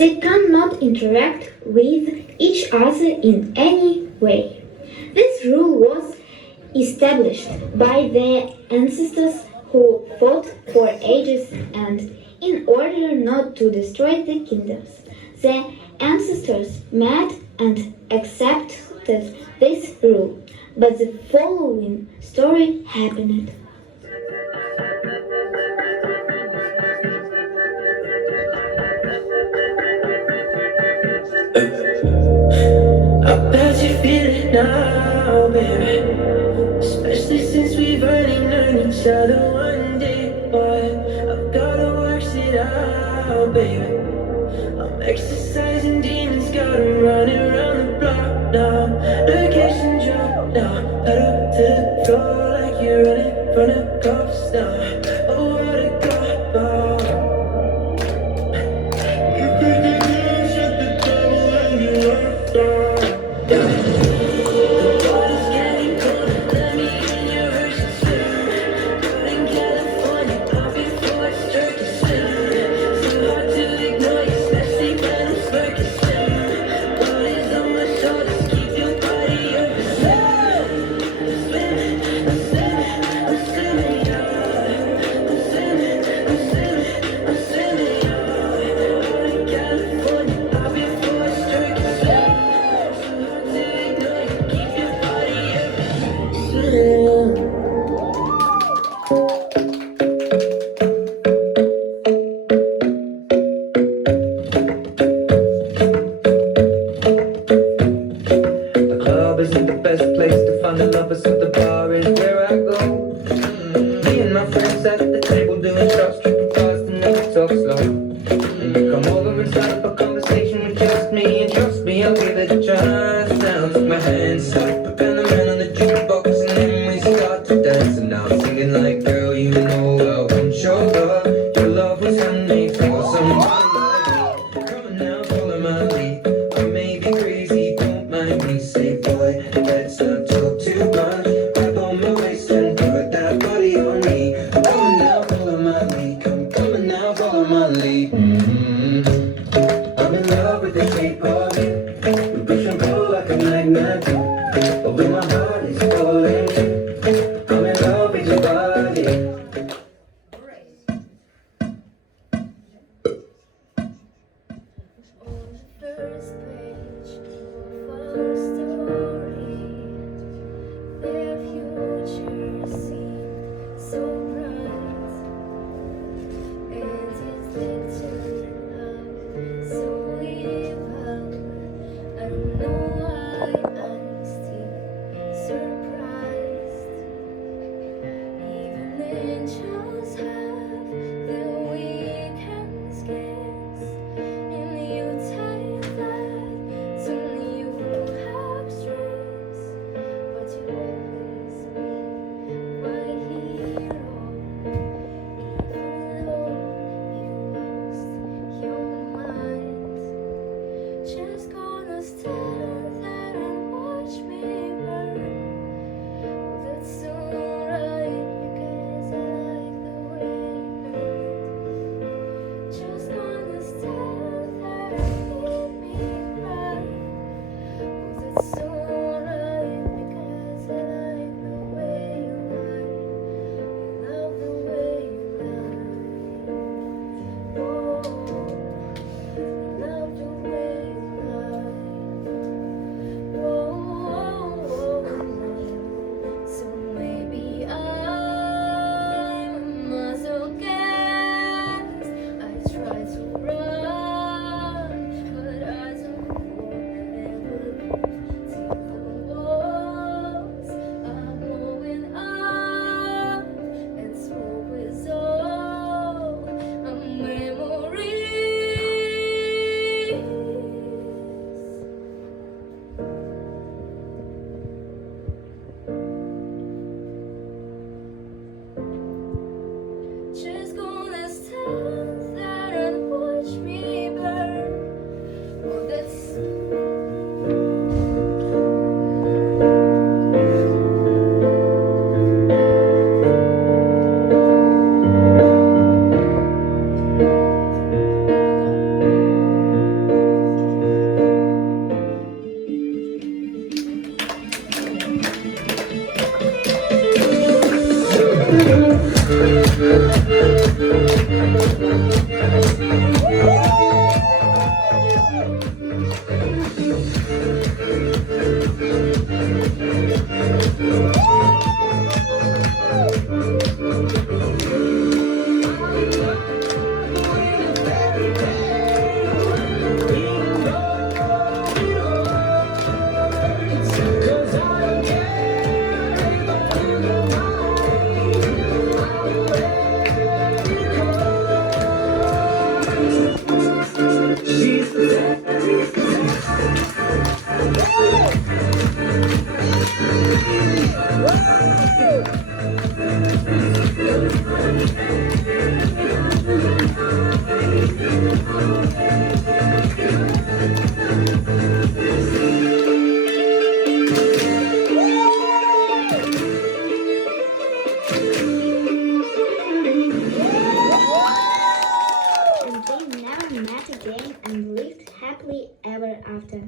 They cannot interact with each other in any way. This rule was established by the ancestors who fought for ages, and in order not to destroy the kingdoms, the ancestors met and accepted this rule. But the following story happened. I bet you feel it now, baby. Especially since we've only known each other one day. But I've gotta work it out, baby. I'm exercising demons, got 'em running around the block now. Location drop now, pedal to the floor like you're running from the cops now. Oh, what a cop. Shut the door and you locked down. And they never met again and lived happily ever after.